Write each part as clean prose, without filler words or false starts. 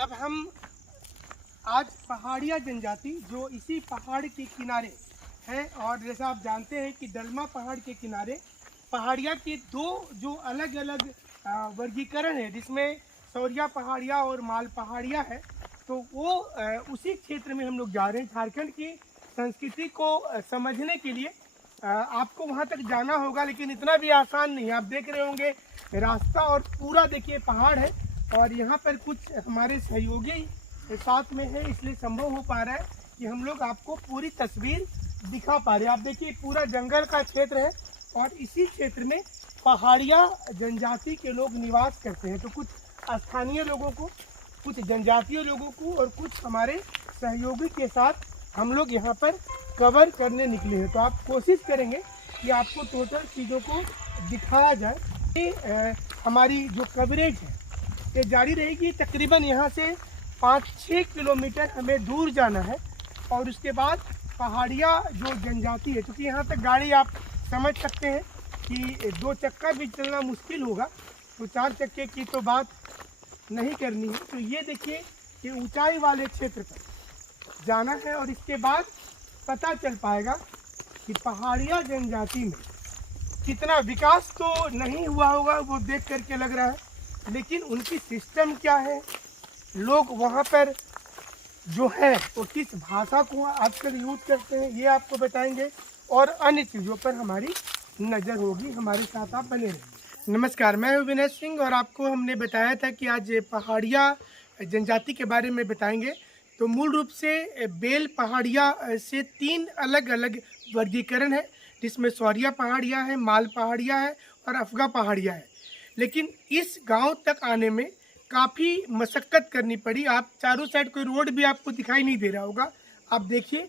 अब हम आज पहाड़िया जनजाति जो इसी पहाड़ के किनारे है, और जैसा आप जानते हैं कि दलमा पहाड़ के किनारे पहाड़िया के दो जो अलग अलग वर्गीकरण है, जिसमें सौरिया पहाड़िया और माल पहाड़िया है। तो वो उसी क्षेत्र में हम लोग जा रहे हैं। झारखंड की संस्कृति को समझने के लिए आपको वहाँ तक जाना होगा, लेकिन इतना भी आसान नहीं है। आप देख रहे होंगे रास्ता, और पूरा देखिए पहाड़ है, और यहाँ पर कुछ हमारे सहयोगी साथ में है, इसलिए संभव हो पा रहा है कि हम लोग आपको पूरी तस्वीर दिखा पा रहे हैं। आप देखिए पूरा जंगल का क्षेत्र है, और इसी क्षेत्र में पहाड़िया जनजाति के लोग निवास करते हैं। तो कुछ स्थानीय लोगों को, कुछ जनजातीय लोगों को और कुछ हमारे सहयोगी के साथ हम लोग यहाँ पर कवर करने निकले हैं। तो आप कोशिश करेंगे कि आपको टोटल चीज़ों को दिखाया जाए। ये हमारी जो कवरेज है ये जारी रहेगी। तकरीबन यहाँ से 5-6 किलोमीटर हमें दूर जाना है, और उसके बाद पहाड़िया जो जनजाति है, क्योंकि यहाँ तक गाड़ी आप समझ सकते हैं कि 2 चक्का भी चलना मुश्किल होगा, तो 4 चक्के की तो बात नहीं करनी है। तो ये देखिए कि ऊंचाई वाले क्षेत्र पर जाना है, और इसके बाद पता चल पाएगा कि पहाड़िया जनजाति में कितना विकास तो नहीं हुआ होगा, वो देख करके लग रहा है, लेकिन उनकी सिस्टम क्या है, लोग वहाँ पर जो है वो किस भाषा को आजकल यूज करते हैं, ये आपको बताएंगे, और अन्य चीज़ों पर हमारी नज़र होगी। हमारे साथ आप बने रहेंगे। नमस्कार, मैं हूं विनय सिंह, और आपको हमने बताया था कि आज पहाड़िया जनजाति के बारे में बताएंगे। तो मूल रूप से बेल पहाड़िया से 3 अलग अलग वर्गीकरण है, जिसमें सौरिया पहाड़िया है, माल पहाड़िया है और अफगा पहाड़िया है। लेकिन इस गांव तक आने में काफ़ी मशक्क़त करनी पड़ी। आप चारों साइड कोई रोड भी आपको दिखाई नहीं दे रहा होगा, आप देखिए।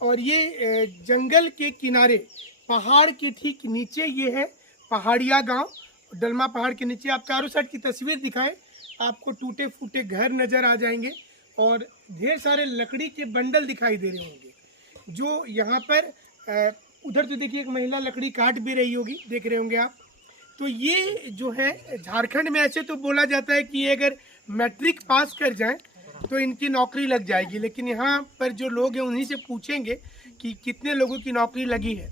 और ये जंगल के किनारे पहाड़ के ठीक नीचे ये है पहाड़िया गांव। दलमा पहाड़ के नीचे आप चारों साइड की तस्वीर दिखाएं, आपको टूटे फूटे घर नज़र आ जाएंगे, और ढेर सारे लकड़ी के बंडल दिखाई दे रहे होंगे जो यहाँ पर उधर तो देखिए एक महिला लकड़ी काट भी रही होगी, देख रहे होंगे आप। तो ये जो है झारखंड में ऐसे तो बोला जाता है कि ये अगर मैट्रिक पास कर जाएं तो इनकी नौकरी लग जाएगी, लेकिन यहाँ पर जो लोग हैं उन्हीं से पूछेंगे कि कितने लोगों की नौकरी लगी है।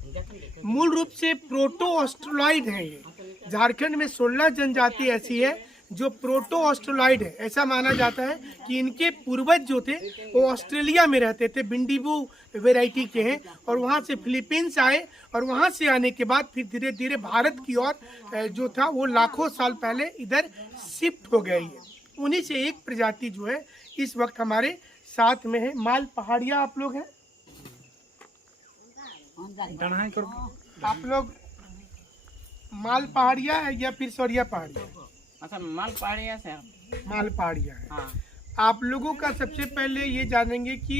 मूल रूप से प्रोटो ऑस्ट्रेलॉइड है ये। झारखंड में 16 जनजाति ऐसी है जो प्रोटो ऑस्ट्रेलॉइड है। ऐसा माना जाता है कि इनके पूर्वज जो थे वो ऑस्ट्रेलिया में रहते थे, बिंडीबू वैरायटी के हैं, और वहाँ से फिलीपींस आए, और वहाँ से आने के बाद फिर धीरे धीरे भारत की ओर जो था वो लाखों साल पहले इधर शिफ्ट हो गई है। उन्हीं से एक प्रजाति जो है इस वक्त हमारे साथ में है। माल पहाड़िया आप लोग हैं, आप लोग माल पहाड़िया है या फिर सौरिया पहाड़िया? अच्छा, माल पहाड़िया से। माल पहाड़िया है। हाँ। आप लोगों का सबसे पहले ये जानेंगे कि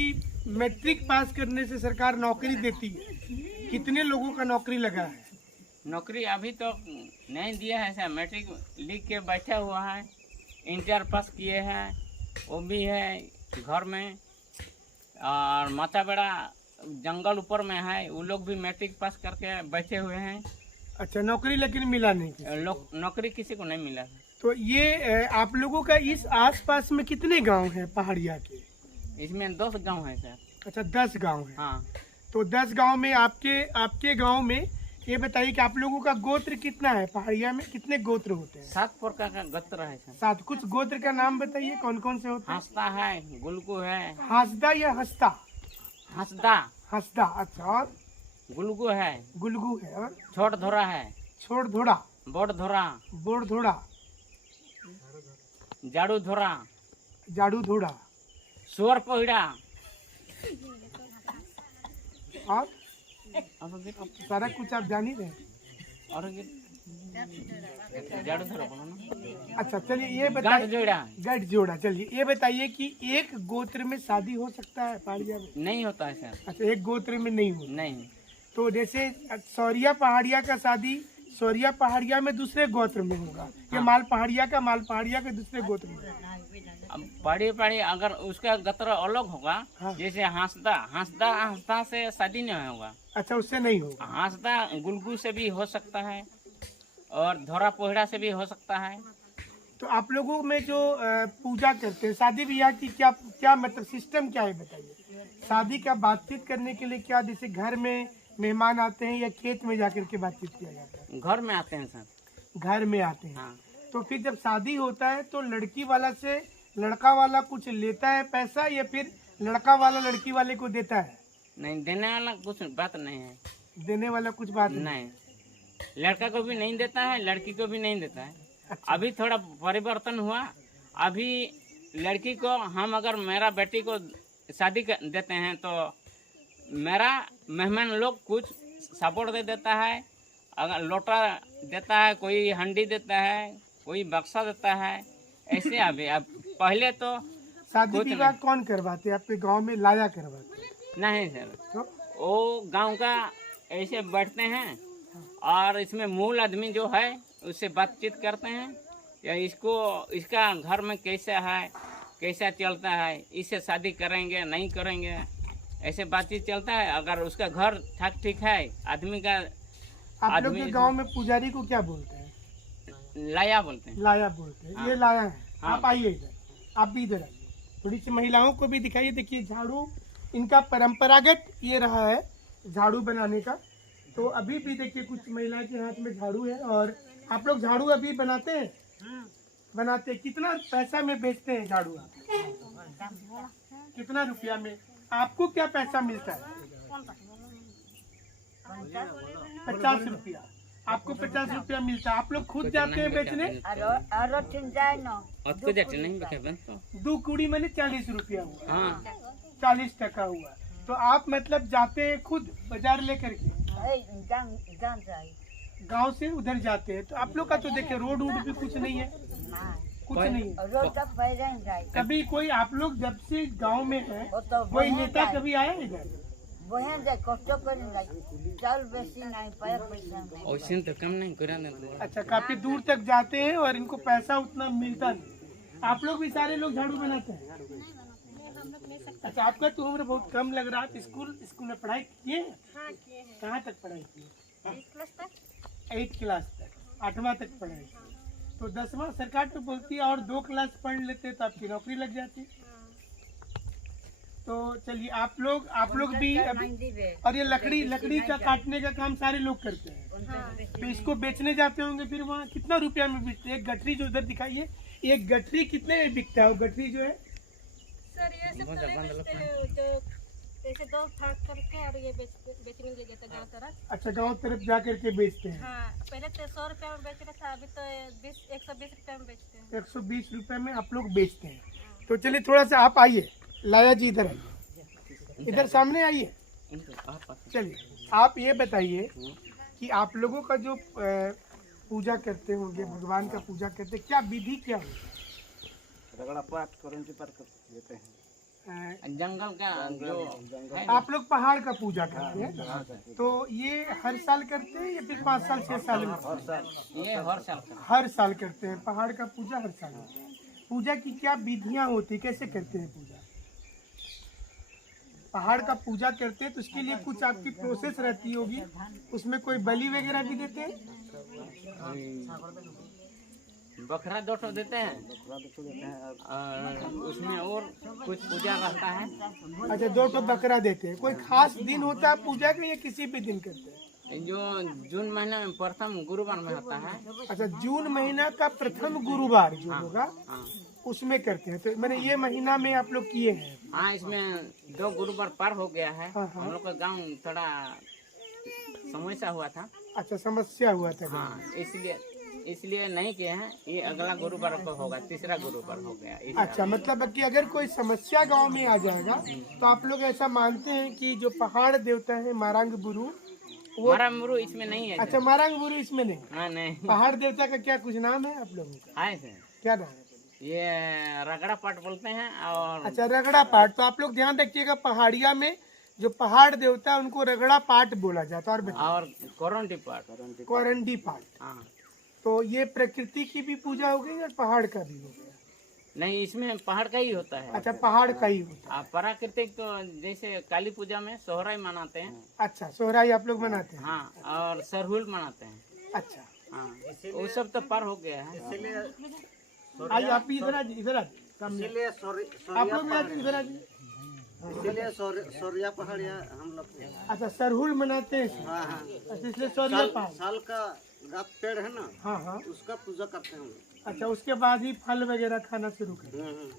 मैट्रिक पास करने से सरकार नौकरी देती है, कितने लोगों का नौकरी लगा है? नौकरी अभी तो नहीं दिया है सर। मैट्रिक लिख के बैठा हुआ है, इंटर पास किए हैं वो भी है घर में, और माता बेड़ा जंगल ऊपर में है, वो लोग भी मैट्रिक पास करके बैठे हुए हैं। अच्छा, नौकरी लेकिन मिला नहीं? नौकरी किसी को नहीं मिला है। तो ये आप लोगों का इस आसपास में कितने गांव हैं पहाड़िया के? इसमें 10 गांव है सर। अच्छा, 10 गांव है। हाँ। तो 10 गांव में आपके गांव में ये बताइए कि आप लोगों का गोत्र कितना है? पहाड़िया में कितने गोत्र होते हैं? 7 प्रकार का गोत्र है सर। 7। कुछ गोत्र का नाम बताइए, कौन कौन से होते हैं? हंसदा है, गुलगू है। हंसदा या हंसता? हंसदा। हंसदा, अच्छा। और गुलगू है। गुलगू है। और छोट धोरा है। छोड़ धोड़ा। बोट धोरा। बोड़ धोड़ा। झाड़ू धोरा। जाड़ू धोड़ा। सुअर पहिड़ा। और सारा कुछ आप जान ही रहे हैं। और झाड़ू धोरा बोलो ना। अच्छा, चलिए ये गांठ बताइए। जोड़ा। गठ जोड़ा। चलिए ये बताइए कि एक गोत्र में शादी हो सकता है पहाड़िया में? नहीं होता है सर। अच्छा, एक गोत्र में नहीं होता। नहीं। तो जैसे सौरिया पहाड़िया का शादी सौरिया पहाड़िया में दूसरे गोत्र में होगा, या हाँ। माल पहाड़िया के दूसरे गोत्र में? अब पहाड़ी अगर उसका गोत्र अलग होगा। हाँ। जैसे हंसदा से शादी नहीं होगा। अच्छा, उससे नहीं होगा। हंसदा गुलगू से भी हो सकता है, और धोरा पोहड़ा से भी हो सकता है। तो आप लोगों में जो पूजा करते हैं शादी ब्याह की क्या क्या मतलब सिस्टम क्या है बताइए। शादी का बातचीत करने के लिए क्या जैसे घर में मेहमान आते हैं या खेत में जाकर के बातचीत किया जाता है? घर में आते हैं सर। घर में आते हैं। हाँ। तो फिर जब शादी होता है तो लड़की वाला से लड़का वाला कुछ लेता है पैसा या फिर लड़का वाला लड़की वाले को देता है? नहीं, देने वाला कुछ बात नहीं है। देने वाला कुछ बात नहीं, लड़का को भी नहीं देता है, लड़की को भी नहीं देता है। अच्छा। अभी थोड़ा परिवर्तन हुआ। अभी लड़की को हम अगर मेरा बेटी को शादी देते हैं तो मेरा मेहमान लोग कुछ सपोर्ट दे देता है। अगर लोटा देता है, कोई हंडी देता है, कोई बक्सा देता है, ऐसे। अभी अब पहले तो शादी कुछ विवाह नहीं। कौन करवाते हैं? आपके गांव में लाया करवाते हैं? नहीं सर, तो वो गांव का ऐसे बैठते हैं और इसमें मूल आदमी जो है उससे बातचीत करते हैं या इसका घर में कैसा है, कैसा चलता है, इससे शादी करेंगे नहीं करेंगे, ऐसे बातचीत चलता है। अगर उसका घर ठीक है, आदमी का आप लोग के गांव में पुजारी को क्या बोलते हैं? लाया बोलते हैं। लाया बोलते हैं। हाँ। ये लाया है। हाँ। आप आइए इधर, आप भी इधर आइए। थोड़ी सी महिलाओं को भी दिखाइए। देखिए झाड़ू इनका परंपरागत ये रहा है झाड़ू बनाने का। तो अभी भी देखिए कुछ महिला के हाथ में झाड़ू है। और आप लोग झाड़ू अभी बनाते हैं? बनाते हैं। कितना पैसा में बेचते हैं झाड़ू आप? कितना रुपया में? आपको क्या पैसा मिलता है? 50 रुपया। आपको 50 रुपया मिलता है। आप लोग खुद जाते हैं बेचने? दो कुड़ी मैंने 40 रुपया हुआ। हाँ। 40 टका हुआ। तो आप मतलब जाते हैं खुद बाजार लेकर के? गांव से उधर जाते हैं। तो आप लोग का तो देखिए रोड वोड भी कुछ नहीं है, कुछ नहीं है। कभी कोई आप लोग जब से गांव में है कोई नेता कभी आया इधर? वैसे तो कम नहीं करा देते। अच्छा, काफी दूर तक जाते हैं और इनको पैसा उतना मिलता नहीं। आप लोग भी सारे लोग झाड़ू बनाते हैं? अच्छा, आपका तो उम्र बहुत कम लग रहा है। स्कूल में पढ़ाई किए हैं? कहाँ तक पढ़ाई किए? 8 क्लास तक, 8वां तक पढ़ाई। तो 10वां सरकार तो बोलती है और 2 क्लास पढ़ लेते तो आपकी नौकरी लग जाती। तो चलिए आप लोग भी अभी। और ये लकड़ी का काटने का काम सारे लोग करते हैं। तो इसको बेचने जाते होंगे फिर वहाँ कितना रुपया में बेचते हैं? एक गठरी जो उधर दिखाइए, एक गठरी कितने में बिकता है? वो गठरी जो है सर ये सब तो नहीं बेचते हैं, तो ऐसे दो फाक करके और ये बेचने ले जाते गाँव तरफ। अच्छा, गांव तरफ जा करके बेचते हैं। हाँ, पहले तो 100 रुपया में बेच रहा था, अभी तो 120 रुपया में बेचते हैं। 120 रुपए में आप लोग बेचते हैं। तो चलिए थोड़ा सा आप आइए, लाया जी इधर आइए, इधर सामने आइए। चलिए आप ये बताइए कि आप लोगों का जो पूजा करते होंगे, भगवान का पूजा करते, क्या विधि क्या होगी? रगड़ा पाठ करंटी पाठ देते हैं। जंगल का जो है, आप लोग पहाड़ का पूजा करते हैं, तो ये हर साल करते हैं या फिर 5 साल 6 साल में? ये हर साल का। हर साल करते हैं पहाड़ का पूजा, हर साल होता है। पूजा की क्या विधियां होती, कैसे करते हैं पूजा? पहाड़ का पूजा करते हैं तो उसके लिए कुछ आपकी प्रोसेस रहती होगी, उसमें कोई बलि वगैरह भी देते हैं? बकरा 2 देते हैं और उसमें और कुछ पूजा रहता है। अच्छा, 2 बकरा देते हैं। कोई खास दिन होता है पूजा का या किसी भी दिन करते हैं? जो जून महीने में प्रथम गुरुवार में होता है। अच्छा, जून महीना का प्रथम गुरुवार जो होगा हाँ। उसमें करते हैं। तो मैंने ये महीना में आप लोग किए हैं? हाँ, इसमें 2 गुरुवार पार हो गया है। हाँ, हाँ। हम लोग का गांव थोड़ा समस्या हुआ था। अच्छा, समस्या हुआ था। हाँ, इसलिए नहीं किए हैं। ये अगला गुरुवार को होगा, 3रा गुरुवार हो गया इस अच्छा, साल। मतलब कि अगर कोई समस्या गांव में आ जाएगा तो आप लोग ऐसा मानते हैं कि जो पहाड़ देवता है मारांग बुरु, वो हमारा मुरु इसमें नहीं है। अच्छा, मारांग बुरु इसमें नहीं। हाँ, नहीं पहाड़ देवता का क्या कुछ नाम है आप लोगों का? है सर। क्या नाम है? ये रगड़ा पाट बोलते हैं। और अच्छा, रगड़ा पाठ। तो आप लोग ध्यान रखिएगा, पहाड़िया में जो पहाड़ देवता है उनको रगड़ा पाठ बोला जाता है। और कोरंटी पाट। कोरंडी पाठ। हाँ, तो ये प्रकृति की भी पूजा हो गई और पहाड़ का भी हो गया? नहीं, इसमें पहाड़ का ही होता है। अच्छा, पहाड़ का ही होता है। प्राकृतिक तो जैसे काली पूजा में सोहराई मनाते हैं। अच्छा, सोहराई आप लोग मनाते हैं? हाँ, और सरहुल मनाते हैं। अच्छा, हाँ, वो सब तो पार हो गया है। आइए आप भी इधर आ जाइए, इधर आ जाइए, सामने इसीलिए आप लोग भी आइए, इधर आ जाइए। इसीलिए सौरिया पहाड़िया हम लोग के हैं। अच्छा, सरहुल मनाते हैं इसमें। हाँ हाँ। अच्छा, इसलिए सौरिया पहाड़। साल का गाछ पेड़ है ना, हाँ हाँ। उसका पूजा करते हैं हम लोग। अच्छा, उसके बाद ही फल वगैरह खाना शुरू करें।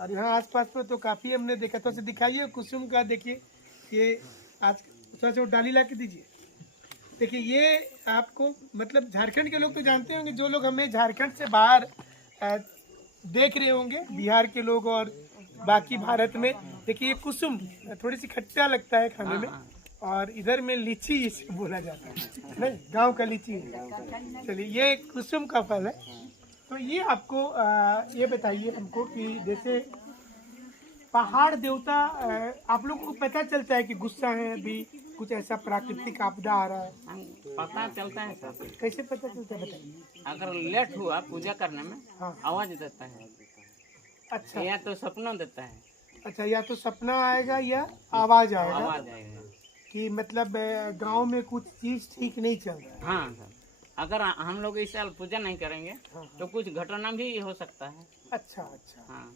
और यहाँ आसपास में तो काफी हमने देखा, तो से दिखाइए कुसुम का, देखिए ये आज थोड़ा सा डाली ला के दीजिए। देखिए ये आपको मतलब झारखंड के लोग तो जानते होंगे, जो लोग हमें झारखंड से बाहर देख रहे होंगे, बिहार के लोग और बाकी भारत में, देखिए ये कुसुम थोड़ी सी खट्टा लगता है खाने में, और इधर में लीची इसे बोला जाता है, नहीं गांव का लीची है। चलिए ये कुसुम का फल है। तो ये आपको ये बताइए हमको कि जैसे पहाड़ देवता, आप लोगों को पता चलता है कि गुस्सा है, अभी कुछ ऐसा प्राकृतिक आपदा आ रहा है, पता चलता है सर। कैसे पता चलता है बताइए? अगर लेट हुआ पूजा करने में हाँ। आवाज देता है, अच्छा या तो सपना देता है, अच्छा, या तो सपना आएगा या आवाज आएगा आवाज आएगा। कि मतलब गांव में कुछ चीज ठीक नहीं चल रहा है। हाँ सर, अगर हम लोग इस साल पूजा नहीं करेंगे हाँ, तो कुछ घटना भी हो सकता है। अच्छा अच्छा। हाँ,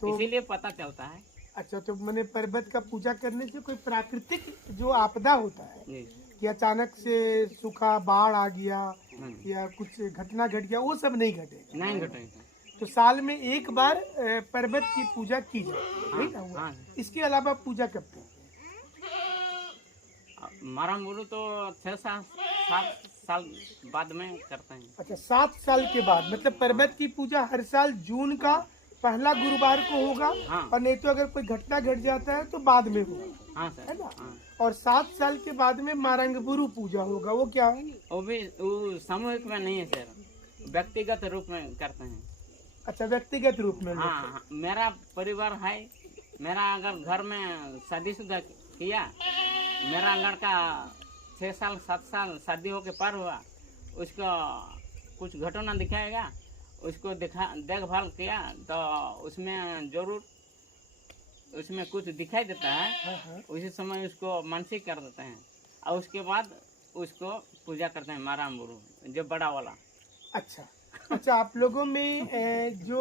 तो इसीलिए पता चलता है। अच्छा, तो मैंने पर्वत का पूजा करने से कोई प्राकृतिक जो आपदा होता है जी। कि अचानक से सूखा, बाढ़ आ गया नहीं, या कुछ घटना घट गया, वो सब नहीं घटेगा। नहीं घटेगा। तो साल में एक बार पर्वत की पूजा की जाए, ठीक है? हाँ, इसके अलावा पूजा कब करते हैं? मारा मुरु तो 6-7 साल बाद में करते हैं। अच्छा, 7 साल के बाद, मतलब पर्वत की पूजा हर साल जून का पहला गुरुवार को होगा। हाँ। और नहीं तो अगर कोई घटना घट जाता है तो बाद में होगा, हाँ है सर। ना? हाँ। और 7 साल के बाद में मारंगबुरु पूजा होगा, वो क्या है? वो भी वो सामूहिक में नहीं है सर, व्यक्तिगत रूप में करते हैं। अच्छा, व्यक्तिगत रूप में। हाँ हाँ, मेरा परिवार है, मेरा अगर घर में शादीशुदा किया, मेरा लड़का 6 साल 7 साल शादी होके पार हुआ, उसको कुछ घटना दिखाएगा, उसको देखभाल किया तो उसमें जरूर उसमें कुछ दिखाई देता है। हाँ हाँ। उसी समय उसको मानसिक कर देते हैं और उसके बाद उसको पूजा करते हैं मारा मुरु, जो बड़ा वाला। अच्छा अच्छा, आप लोगों में जो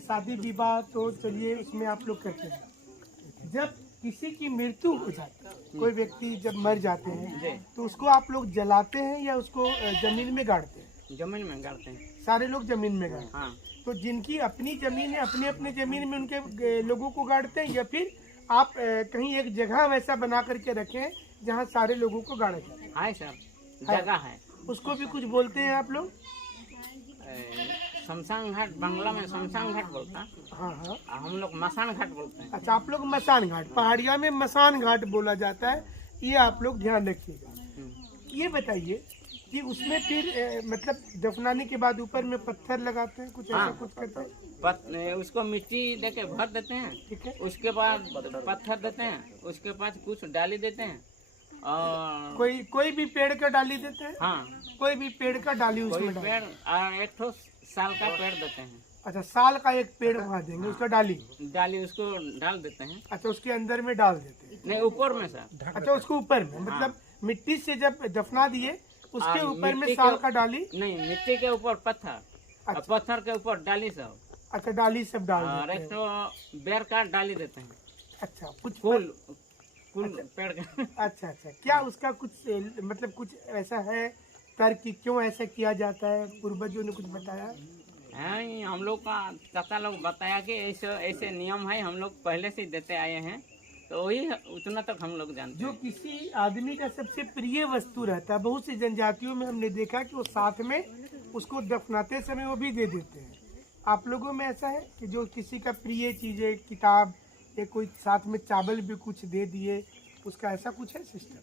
शादी विवाह, तो चलिए उसमें आप लोग करते हैं। जब किसी की मृत्यु हो जाती है, कोई व्यक्ति जब मर जाते हैं, जी। तो उसको आप लोग जलाते हैं या उसको जमीन में गाड़ते हैं? जमीन में गाड़ते हैं। सारे लोग जमीन में गाड़ते हैं। हाँ, तो जिनकी अपनी जमीन है, अपने अपने जमीन में उनके लोगों को गाड़ते हैं, या फिर आप कहीं एक जगह वैसा बना करके रखें जहाँ सारे लोगों को गाड़ा जाए? है सर, जगह है। उसको भी कुछ बोलते हैं आप लोग? शमशान घाट, बांग्ला में शमशान घाट बोलता है, हाँ हाँ। और हम लोग मसान घाट बोलते हैं। अच्छा, आप लोग मसान घाट, पहाड़िया में मसान घाट बोला जाता है, ये आप लोग ध्यान रखिएगा। ये बताइए कि उसमें फिर मतलब दफनाने के बाद ऊपर में पत्थर लगाते हैं, कुछ ऐसा हाँ। कुछ करते हैं? उसको मिट्टी देके भर देते हैं, ठीक है। उसके बाद पत्थर देते हैं, उसके बाद कुछ डाली देते हैं, और कोई भी पेड़ का डाली देते हैं? हाँ, कोई भी पेड़ का डाली कोई उसमें डाल। पेड़ और एक ठो साल का पेड़ देते हैं, अच्छा, साल का एक पेड़ वहाँ देंगे, उसका डाली। डाली उसको डाल देते हैं। अच्छा, उसके अंदर में डाल देते हैं। नहीं, ऊपर में सर। अच्छा, उसको ऊपर में, मतलब मिट्टी से जब दफना दिए उसके और ऊपर में मिट्टी साल के- का डाली। नहीं, मिट्टी के ऊपर पत्थर, और अच्छा। पत्थर के ऊपर डाली सब, अच्छा, डाली सब डाल और देते एक हैं। तो बेर का डाली देते हैं। अच्छा, कुछ फूल पेड़ का। अच्छा अच्छा, क्या उसका कुछ मतलब कुछ ऐसा है तर्क कि क्यों ऐसा किया जाता है? पूर्वजों ने कुछ बताया? है, हम लोग का चाचा लोग बताया कि ऐसे ऐसे नियम है, हम लोग पहले से ही देते आए हैं, तो वही उतना तक हम लोग जानते जो हैं। किसी आदमी का सबसे प्रिय वस्तु रहता है, बहुत सी जनजातियों में हमने देखा कि वो साथ में उसको दफनाते समय वो भी दे देते हैं। आप लोगों में ऐसा है कि जो किसी का प्रिय चीज है, किताब या कोई साथ में चावल भी कुछ दे दिए, उसका ऐसा कुछ है सिस्टम?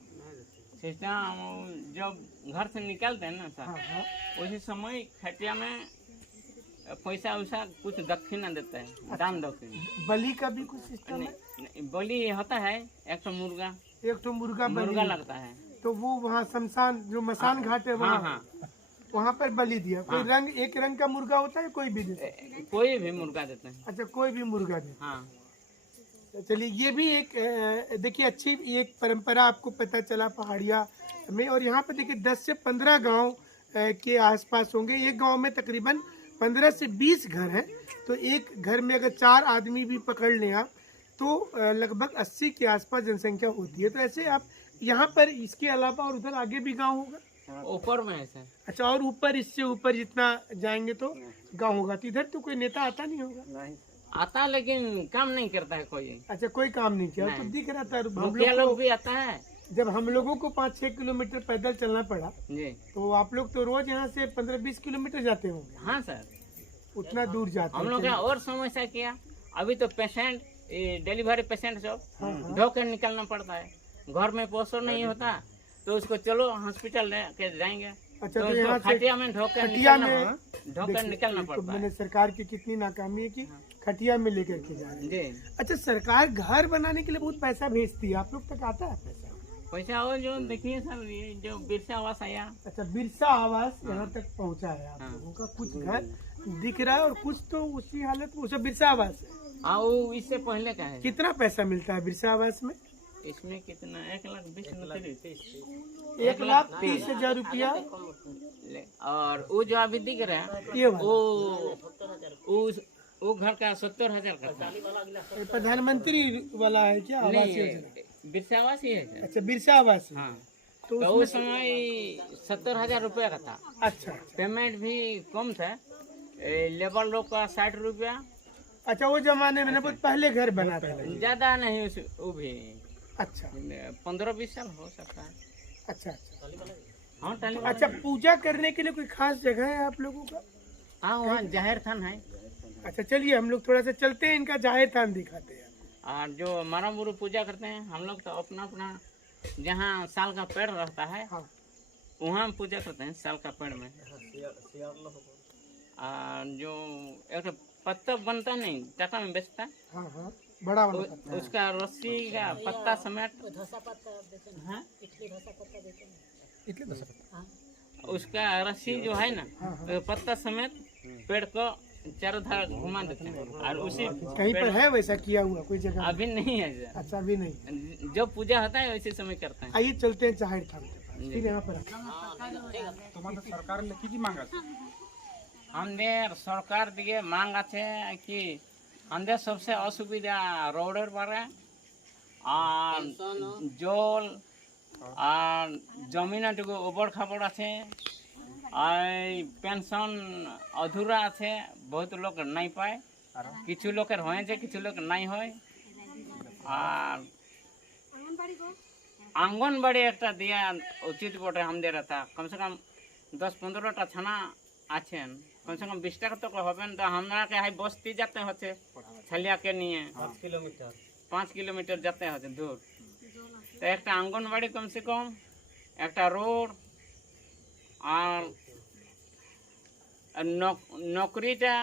सिस्टम जब घर से निकलते हैं ना सर, हाँ हाँ। उसी समय खटिया में पैसा वैसा कुछ दक्षिणा देता है, दान दक्षिणा। बलि का भी कुछ सिस्टम है? नहीं, बलि होता है एक तो मुर्गा, एक तो मुर्गा मुर्गा बलि, लगता है। तो वो वहाँ शमशान जो मसान घाट है हाँ वहाँ हाँ, वहाँ पर बलि दिया। कोई हाँ। रंग, एक रंग का मुर्गा होता है, कोई भी देता है? कोई भी मुर्गा देते हैं। अच्छा, कोई भी मुर्गा देता हाँ, है। चलिए, ये भी एक देखिए अच्छी एक परंपरा आपको पता चला पहाड़िया में। और यहाँ पर देखिए 10 से 15 गांव के आसपास होंगे। एक गांव में तकरीबन 15 से 20 घर हैं, तो एक घर में अगर 4 आदमी भी पकड़ लें आप तो लगभग 80 के आसपास जनसंख्या होती है। तो ऐसे आप यहाँ पर इसके अलावा और उधर आगे भी गांव होगा? ऊपर में है सर। अच्छा, और ऊपर इससे ऊपर जितना जाएंगे तो गांव होगा। तो इधर तो कोई नेता आता नहीं होगा? नहीं आता लेकिन काम नहीं करता है कोई। अच्छा, कोई काम नहीं किया? तो नहीं। दिख रहा था हम मुखिया लोग लोग भी आता है जब हम लोगों को 5-6 किलोमीटर पैदल चलना पड़ा, जी। तो आप लोग तो रोज यहाँ से 15-20 किलोमीटर जाते होंगे। हाँ सर, उतना दूर जाते हम लोग हैं। और समस्या किया। अभी तो पेशेंट, डिलीवरी पेशेंट सब हाँ, हाँ। ढो के निकलना पड़ता है। घर में पोस्टर नहीं होता तो उसको चलो हॉस्पिटल लेके जाएंगे। अच्छा, तो तो यहाँ उसको से खटिया में ढो के खटिया निकलना में निकलना तो पड़ता मैंने है सरकार की कितनी नाकामी है कि खटिया में लेकर के जा रहे हैं। जी। अच्छा, सरकार घर बनाने के लिए बहुत पैसा भेजती है, आप लोग तक आता है पैसा? पैसा वो जो देखिए सर, ये जो बिरसा आवास आया। अच्छा, बिरसा आवास यहाँ तक पहुँचा है आप हाँ। लोगों का। कुछ घर दिख रहा है और कुछ तो उसी हालत में। सब बिरसा आवास है। हाँ, वो इससे पहले का है। कितना पैसा मिलता है बिरसा आवास में? इसमें कितना 1,20,000 1,30,000 रुपया। और वो जो अभी दिख रहा है ये वाला वो घर का 70,000 का था। ये प्रधानमंत्री वाला है क्या? आवास नहीं, योजना? बिरसा आवास ही है सर। अच्छा, बिरसा आवास है। हाँ, तो तो उसमें उस समय 70,000 रुपया का था। अच्छा पेमेंट भी कम था। लेबर लोग का 60 रुपया। अच्छा, वो जमाने में ना बहुत पहले घर बना था। ज्यादा नहीं, वो भी अच्छा 15-20 साल हो सकता है। अच्छा। हाँ, टाली। अच्छा, पूजा करने के लिए कोई खास जगह है आप लोगों का? हाँ, वहाँ जाहिर थान है। अच्छा, चलिए हम लोग थोड़ा सा चलते हैं, इनका जाहिर थान दिखाते हैं। और जो मारा बुरु पूजा करते हैं हम लोग, तो अपना अपना जहाँ साल का पेड़ रहता है हाँ। वहाँ हम पूजा करते हैं साल का पेड़ में। और जो एक पत्ता बनता नहीं, टाका में बेचता है, हाँ हाँ, बड़ा वाला पत्ता। उसका रस्सी का पत्ता समेत, हाँ, इतने बस पत्ता। उसका रस्सी जो है ना, हाँ, हाँ। तो पत्ता समेत पेड़ को चारों धार घुमा देते हैं। और उसी कहीं पर है वैसा किया हुआ कोई जगह? अभी नहीं है सर। अच्छा, अभी नहीं। जो पूजा होता है उसी समय करते हैं। आइए चलते हैं जाहिर थान के पास। फिर यहाँ पर আমাদের সরকার দিকে মাং আছে কি আমাদের সবচেয়ে অসুবিধা রোডের পারে আর জল আর জমিনটুকু ওবর খাবড় আছে আর পেনশন অধুরা আছে, বহুত লোক নাই পায়, কিছু লোকের হয়েছে কিছু লোক নাই হয়। আর আঙ্গনবাড়ি একটা দেওয়া উচিত বটে আমাদের, এটা কমসে কম 10-15টা থানা আছেন, কমসে কম 20 টাকা তো হবেন। তো আপনাকে হাই বস্তি যেতে হচ্ছে ছেলেকে নিয়ে 5 কিলোমিটার যেতে হচ্ছে দূর। তো একটা আঙ্গনবাড়ি কমসে কম, একটা রোড, আর নকরিটা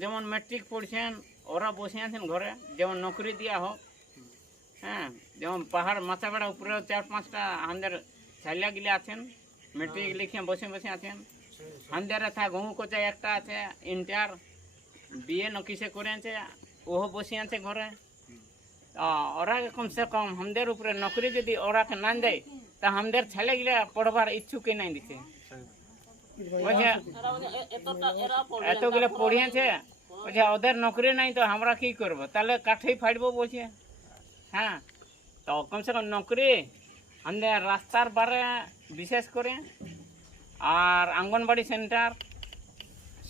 যেমন ম্যাট্রিক পড়ছেন ওরা বসে আছেন ঘরে, যেমন নকরি দেওয়া হোক। হ্যাঁ, যেমন পাহাড় মাথাবেড়া উপরে 4-5টা আমাদের ছেলে গিলে আছেন, ম্যাট্রিক লিখে বসে বসে আছেন। আমাদের থা গহু কোচায় একটা আছে ইন্টার বিয়ে নকিসে করে আছে, ওহো বসে আছে ঘরে। ওরা কমসে কম আমাদের উপরে নকরি যদি ওরাকে না দেয় তা আমাদের ছেলেগুলা পড়বার ইচ্ছুকই নাই দিচ্ছে। বলছে এতগুলো পড়িয়েছে, বলছে ওদের নকরি নাই তো আমরা কি করবো, তাহলে কাঠেই ফাটবো বলছে। হ্যাঁ, তো কমসে কম নকরি আমাদের রাস্তার বারে বিশেষ করে, আর অঙ্গনবাড়ি সেন্টার,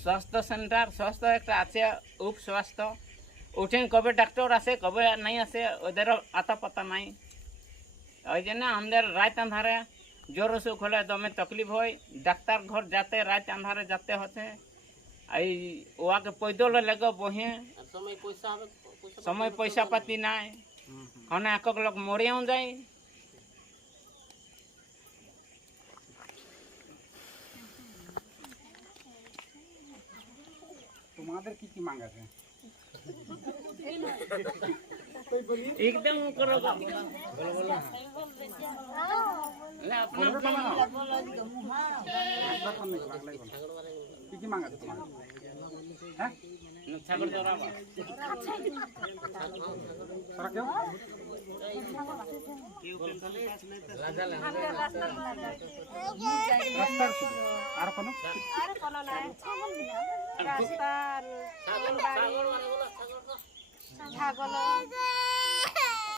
স্বাস্থ্য সেন্টার, স্বাস্থ্য একটা আছে উপস্বাস্থ্য, উঠেন কবে ডাক্তার আসে কবে নাই আসে ওদেরও আতা পাতা নাই। ওই জন্য আমাদের রাত আন্ধারে জ্বর অসুখ হলে দমে তকলিফ হয়, ডাক্তার ঘর যাতে রাত আন্ধারে যেতে হচ্ছে। এই ওয়াকে পৈদল লেগে বহে, সময় পয়সা পাতি নাই, ওখানে একক লোক মরেও যায়। তোমাদের কি কি মাং আছে? एकदम करो ले अपना কি কি মাং আছে তোমাদের? হ্যাঁ, ছাগল চড়াবা রাস্তার সুবিধা আর কোনো আর কোনো নাই রাস্তার ছাগল